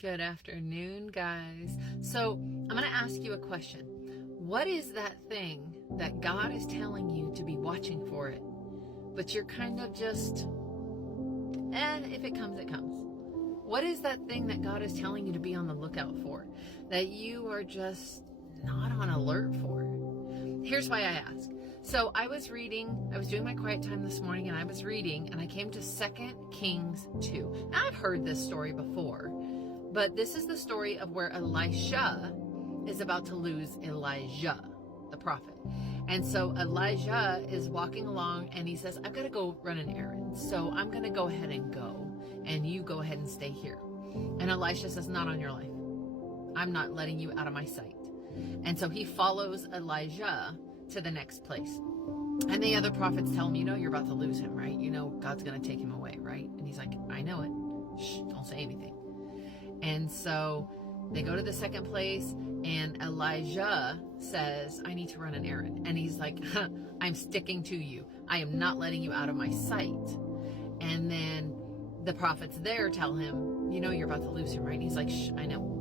Good afternoon, guys. So I'm going to ask you a question. What is that thing that God is telling you to be watching for it, but you're kind of just, if it comes, it comes. What is that thing that God is telling you to be on the lookout for, that you are just not on alert for? Here's why I ask. So I was doing my quiet time this morning, and I was reading, and I came to 2 Kings 2. Now, I've heard this story before, but this is the story of where Elisha is about to lose Elijah, the prophet. And so Elijah is walking along, and he says, I've got to go run an errand. So I'm going to go ahead and go, and you go ahead and stay here. And Elisha says, not on your life. I'm not letting you out of my sight. And so he follows Elijah to the next place. And the other prophets tell him, you're about to lose him, right? God's going to take him away, right? And he's like, I know it. Shh, don't say anything. And so they go to the second place, and Elijah says, I need to run an errand. And he's like, I'm sticking to you. I am not letting you out of my sight. And then the prophets there tell him, you're about to lose him, right? And he's like, shh, I know.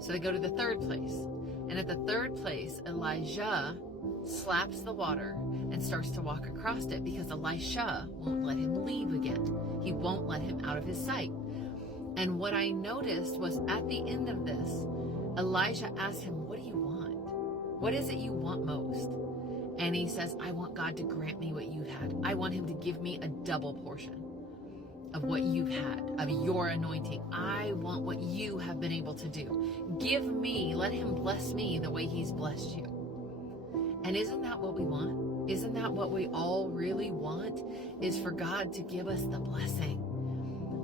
So they go to the third place. And at the third place, Elijah slaps the water and starts to walk across it because Elisha won't let him leave again. He won't let him out of his sight. And what I noticed was at the end of this, Elijah asked him, what do you want? What is it you want most? And he says, I want God to grant me what you've had. I want him to give me a double portion of what you've had, of your anointing. I want what you have been able to do. Give me, let him bless me the way he's blessed you. And isn't that what we want? Isn't that what we all really want? Is for God to give us the blessing.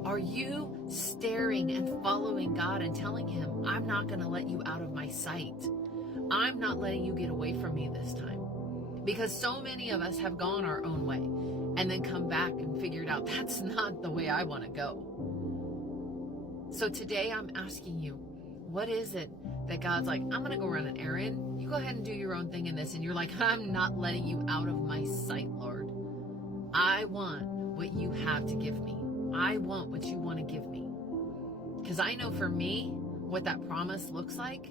Are you staring and following God and telling him, I'm not going to let you out of my sight. I'm not letting you get away from me this time. Because so many of us have gone our own way and then come back and figured out that's not the way I want to go. So today I'm asking you, what is it that God's like, I'm going to go run an errand. You go ahead and do your own thing in this. And you're like, I'm not letting you out of my sight, Lord. I want what you have to give me. I want what you want to give me. Because I know for me what that promise looks like,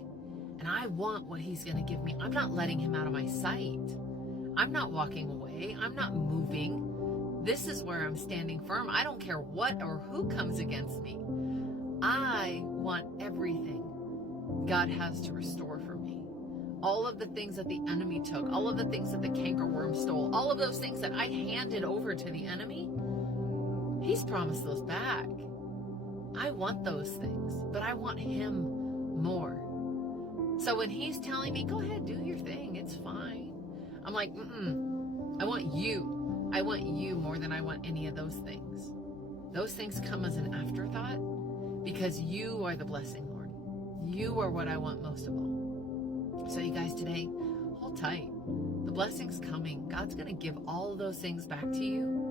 and I want what he's going to give me. I'm not letting him out of my sight. I'm not walking away. I'm not moving. This is where I'm standing firm. I don't care what or who comes against me. I want everything God has to restore for me. All of the things that the enemy took, all of the things that the cankerworm stole, all of those things that I handed over to the enemy, he's promised those back. I want those things, but I want him more. So when he's telling me, go ahead, do your thing, it's fine. I'm like, I want you. I want you more than I want any of those things. Those things come as an afterthought because you are the blessing, Lord. You are what I want most of all. So you guys, today, hold tight. The blessing's coming. God's going to give all of those things back to you.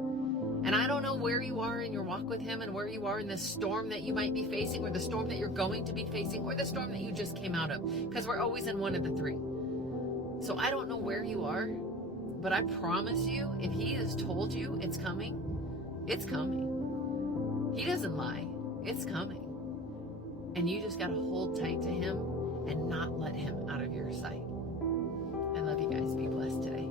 And I don't know where you are in your walk with him and where you are in this storm that you might be facing, or the storm that you're going to be facing, or the storm that you just came out of, because we're always in one of the three. So I don't know where you are, but I promise you, if he has told you it's coming, it's coming. He doesn't lie. It's coming. And you just got to hold tight to him and not let him out of your sight. I love you guys. Be blessed today.